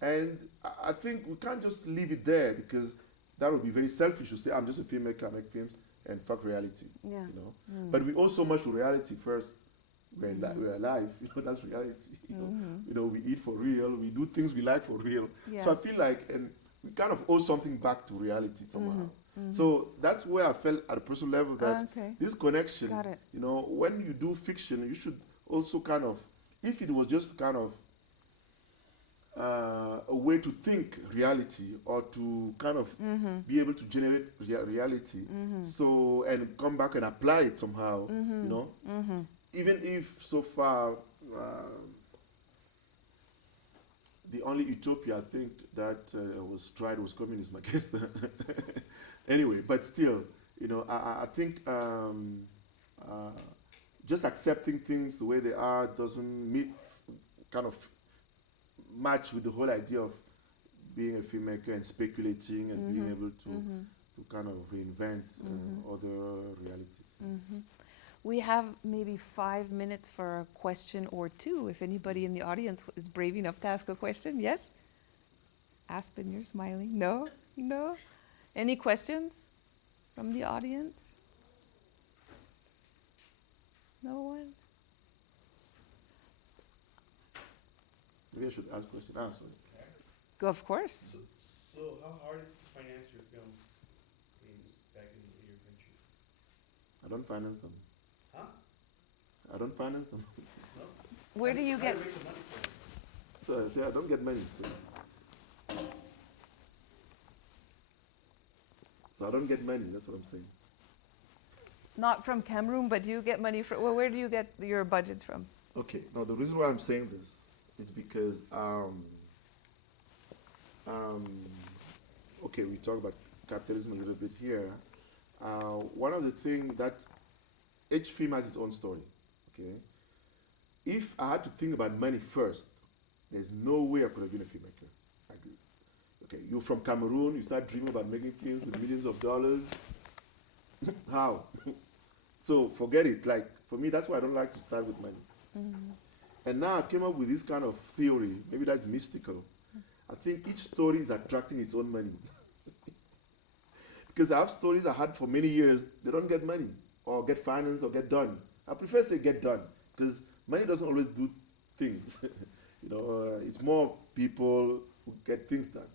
And I think we can't just leave it there, because that would be very selfish to say, I'm just a filmmaker, I make films, and fuck reality. Yeah. You know? But we owe so much to reality first. We're alive, you know, that's reality. You know, we eat for real, we do things we like for real. Yeah. So I feel like, and we kind of owe something back to reality somehow. So that's where I felt at a personal level that Okay. this connection, Got it. you know, when you do fiction, you should also kind of, if it was just kind of a way to think reality, or to kind of be able to generate reality, so, and come back and apply it somehow, you know, even if so far the only utopia I think that was tried was communism, I guess. Anyway, but still, you know, I think just accepting things the way they are doesn't kind of match with the whole idea of being a filmmaker and speculating and being able to kind of reinvent other realities. We have maybe 5 minutes for a question or two. If anybody in the audience is brave enough to ask a question, yes? Aspen, you're smiling. No? No? Any questions from the audience? No one? Maybe I should ask a question. Ah, sorry. Go, of course. So how hard is it to finance your films back in your country? I don't finance them. Huh? I don't finance them. No? Where do you How get... do you raise the money for it? So I say I don't get money. So I don't get money, that's what I'm saying. not from Cameroon, but do you get money from, well, where do you get your budgets from? Okay, now the reason why I'm saying this is because, okay, we talk about capitalism a little bit here. One of the things that each film has its own story, okay? If I had to think about money first, there's no way I could have been a filmmaker. Like, okay, you're from Cameroon, you start dreaming about making films with millions of dollars. How? So forget it. Like, for me, that's why I don't like to start with money. And now I came up with this kind of theory, maybe that's mystical. I think each story is attracting its own money. Because I have stories I had for many years, they don't get money, or get financed, or get done. I prefer to say get done, because money doesn't always do things. It's more people who get things done.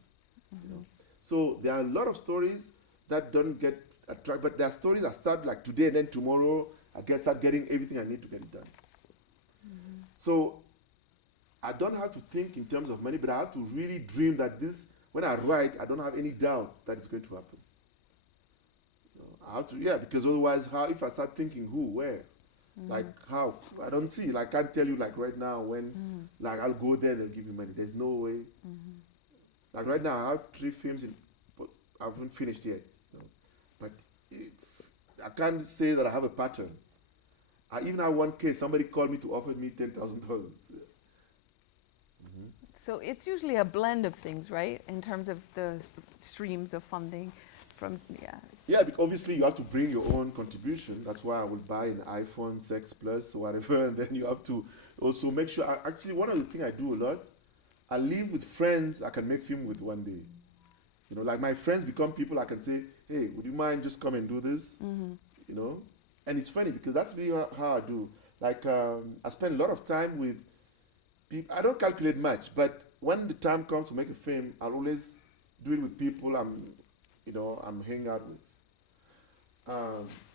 So there are a lot of stories that don't get attracted, but there are stories that start like today and then tomorrow, start getting everything I need to get it done. So I don't have to think in terms of money, but I have to really dream that this, when I write, I don't have any doubt that it's going to happen. I have to, because otherwise, how, if I start thinking who, where, like how, I don't see, like I can't tell you like right now when, like I'll go there, they'll give me money. There's no way. Like right now, I have 3 films but I haven't finished yet. But I can't say that I have a pattern. I even had one case, somebody called me to offer me $10,000. So it's usually a blend of things, right? In terms of the streams of funding from, Yeah, because obviously you have to bring your own contribution. That's why I will buy an iPhone 6 Plus or whatever, and then you have to also make sure. Actually, one of the things I do a lot, I live with friends I can make film with one day. Like my friends become people I can say, hey, would you mind just come and do this? And it's funny because that's really how I do. Like I spend a lot of time with people. I don't calculate much, but when the time comes to make a film, I'll always do it with people I'm hanging out with.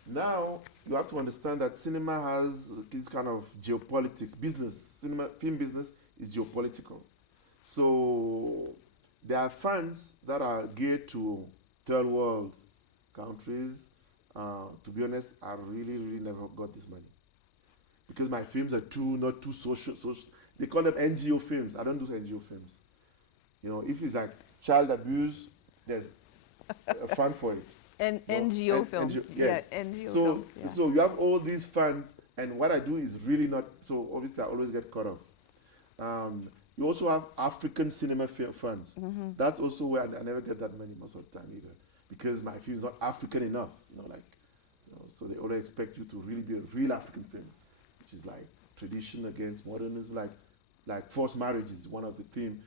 Now you have to understand that cinema has this kind of geopolitics. Film business is geopolitical. So there are funds that are geared to third world countries. To be honest, I really never got this money because my films are not too social. They call them NGO films. I don't do NGO films. If it's like child abuse, there's a fund for it. And NGO films. NGO, yes. NGO so, films. So you have all these funds, and what I do is really not. So obviously, I always get cut off. You also have African cinema funds. That's also where I never get that money most of the time either, because my film is not African enough. So they always expect you to really be a real African film, which is like tradition against modernism, like forced marriage is one of the themes.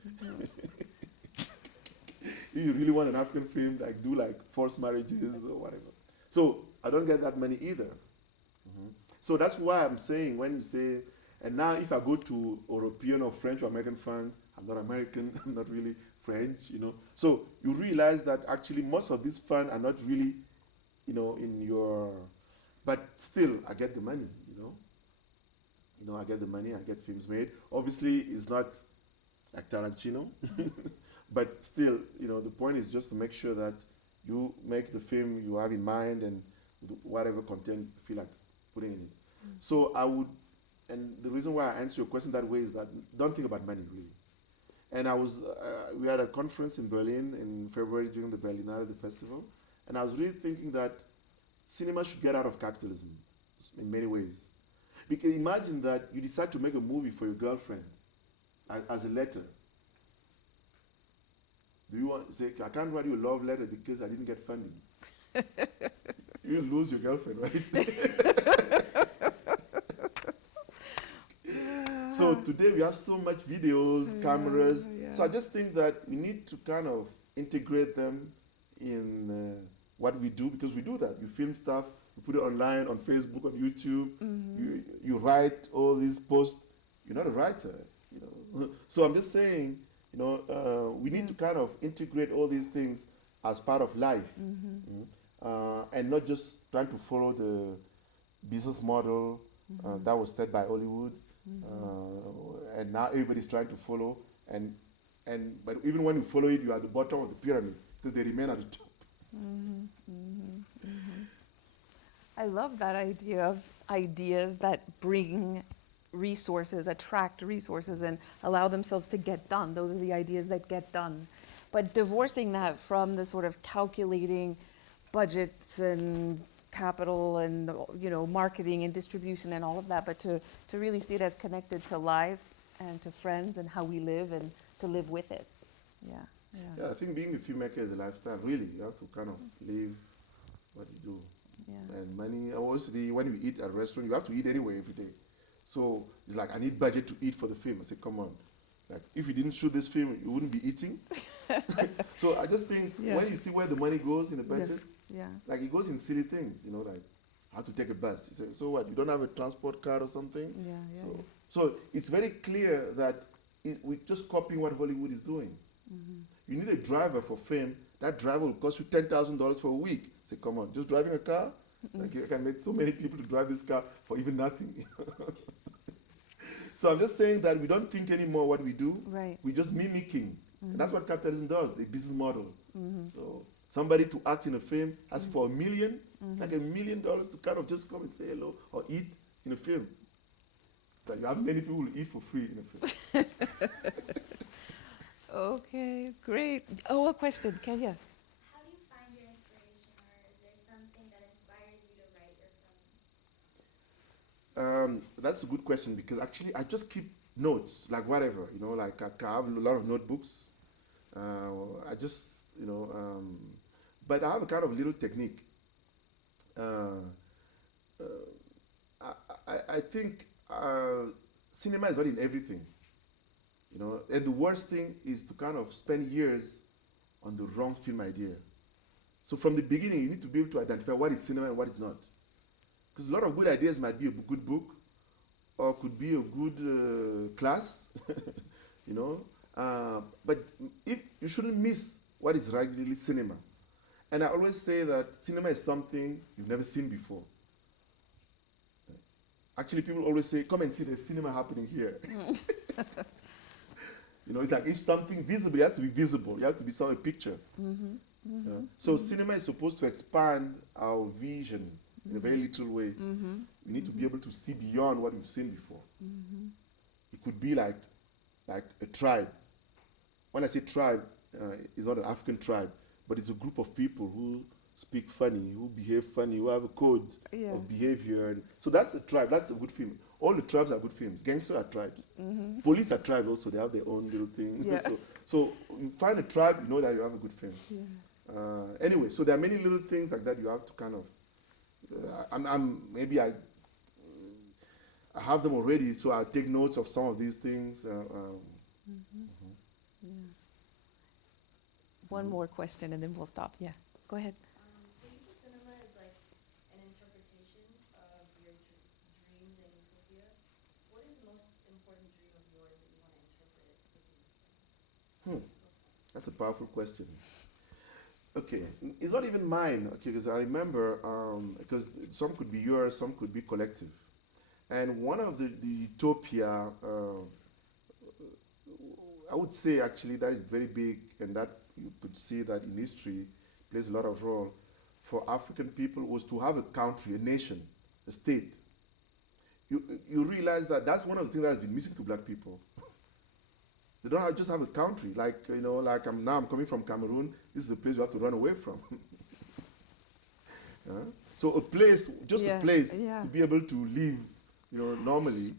If you really want an African film, do forced marriages or whatever. So I don't get that money either. So that's why I'm saying when you say, and now if I go to European or French or American funds, I'm not American, I'm not really French, So you realize that actually most of these funds are not really, in your, but still I get the money, I get the money, I get films made. Obviously it's not like Tarantino, but still, the point is just to make sure that you make the film you have in mind and whatever content you feel like putting in it. So I would, and the reason why I answer your question that way is that don't think about money really. And we had a conference in Berlin in February during the Berlinale, the festival, and I was really thinking that cinema should get out of capitalism in many ways. Because imagine that you decide to make a movie for your girlfriend as a letter. Do you want to say, I can't write you a love letter because I didn't get funding? You lose your girlfriend, right? So today we have so much videos, cameras. So I just think that we need to kind of integrate them in what we do, because we do that. You film stuff, you put it online, on Facebook, on YouTube. You write all these posts. You're not a writer, So I'm just saying, we need to kind of integrate all these things as part of life, and not just trying to follow the business model that was set by Hollywood, and now everybody's trying to follow. But even when you follow it, you're at the bottom of the pyramid because they remain at the top. I love that idea of ideas that bring resources, attract resources, and allow themselves to get done. Those are the ideas that get done. But divorcing that from the sort of calculating budgets and capital and, marketing and distribution and all of that, but to really see it as connected to life and to friends and how we live and to live with it. Yeah, Yeah, I think being a filmmaker is a lifestyle. Really, you have to kind of live what you do. yeah. And money, obviously, when you eat at a restaurant, you have to eat anyway every day. So it's like, I need budget to eat for the film. I say, come on. Like, if you didn't shoot this film, you wouldn't be eating. So I just think Yeah. when you see where the money goes in the budget, Yeah. like it goes in silly things, like how to take a bus. You say, so what, you don't have a transport card or something? Yeah, yeah. So it's very clear that we're just copying what Hollywood is doing. Mm-hmm. You need a driver for fame. That driver will cost you $10,000 for a week. Say, come on, just driving a car? Like, you can make so many people to drive this car for even nothing. So I'm just saying that we don't think anymore what we do. Right. We're just mimicking. Mm-hmm. And that's what capitalism does, the business model. Mm-hmm. So somebody to act in a film asks for $1 million, Mm-hmm. like $1 million to kind of just come and say hello or eat in a film. Like, you have many people who eat for free in a film. Okay, great. Oh, a question, Kenya. How do you find your inspiration, or is there something that inspires you to write your film? That's a good question, because actually I just keep notes, like whatever, like I have a lot of notebooks. I just, but I have a kind of little technique. I think cinema is not in everything, and the worst thing is to kind of spend years on the wrong film idea. So from the beginning, you need to be able to identify what is cinema and what is not. Because a lot of good ideas might be a good book, or could be a good class, but if you shouldn't miss what is really cinema. And I always say that cinema is something you've never seen before. Actually, people always say, come and see the cinema happening here. It's like if something visible, it has to be visible. You have to be a picture. Mm-hmm. Mm-hmm. So cinema is supposed to expand our vision in a very little way. Mm-hmm. We need to be able to see beyond what we've seen before. Mm-hmm. It could be like a tribe. When I say tribe, it's not an African tribe, but it's a group of people who speak funny, who behave funny, who have a code of behavior. So that's a tribe. That's a good film. All the tribes are good films. Gangsters are tribes. Mm-hmm. Police are tribes also. They have their own little thing. Yeah. So you find a tribe, you know that you have a good film. Yeah. Anyway, so there are many little things like that you have to kind of. Maybe I have them already, so I take notes of some of these things. Yeah. One more question and then we'll stop. Yeah, go ahead. So you say cinema is like an interpretation of your dreams and utopia. What is the most important dream of yours that you want to interpret within cinema? That's a powerful question. Okay, it's not even mine, okay, because I remember, because some could be yours, some could be collective. And one of the utopia, I would say actually that is very big, and that you could see that in history plays a lot of role for African people, was to have a country, a nation, a state. You realize that that's one of the things that has been missing to black people. They don't just have a country, like, like I'm coming from Cameroon, this is a place you have to run away from. So a place, just a place to be able to live, normally,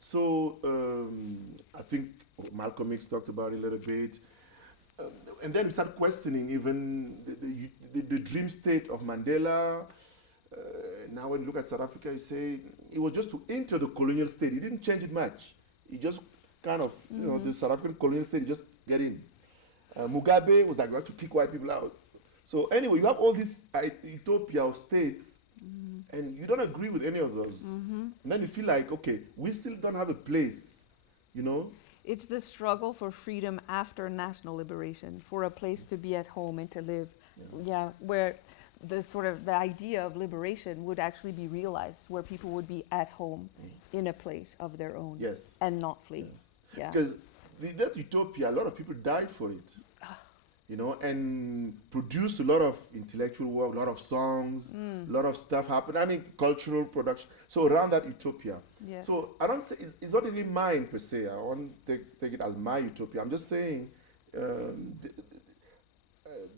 So I think Malcolm X talked about it a little bit. And then we start questioning even the dream state of Mandela. Now when you look at South Africa, you say, it was just to enter the colonial state. He didn't change it much. He just kind of, the South African colonial state, he just get in. Mugabe was like, we have to kick white people out. So anyway, you have all this utopia of states, and you don't agree with any of those. And then you feel like, okay, we still don't have a place, It's the struggle for freedom after national liberation, for a place to be at home and to live. Yeah, where the idea of liberation would actually be realized, where people would be at home in a place of their own. Yes. And not flee. Yes. Yeah. Because that utopia, a lot of people died for it. you know, and produced a lot of intellectual work, a lot of songs, a lot of stuff happened. I mean, cultural production. So around that utopia. Yes. So I don't say it's not really mine per se. I won't take it as my utopia. I'm just saying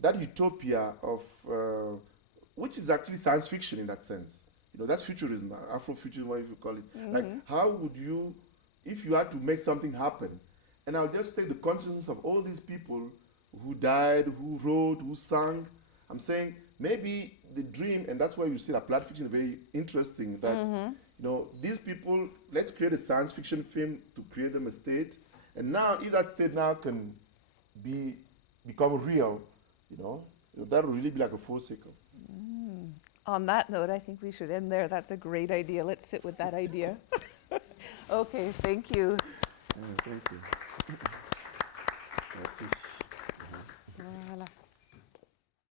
that utopia of which is actually science fiction in that sense. You know, that's futurism, Afrofuturism, whatever you call it. Like, how would you, if you had to make something happen, and I'll just take the consciousness of all these people who died, who wrote, who sang. I'm saying maybe the dream, and that's why you see that plot fiction is very interesting, that, you know, these people, let's create a science fiction film to create them a state, and now, if that state now can become real, you know, that would really be like a full circle. On that note, I think we should end there. That's a great idea. Let's sit with that idea. Okay, thank you. Yeah, thank you. Merci.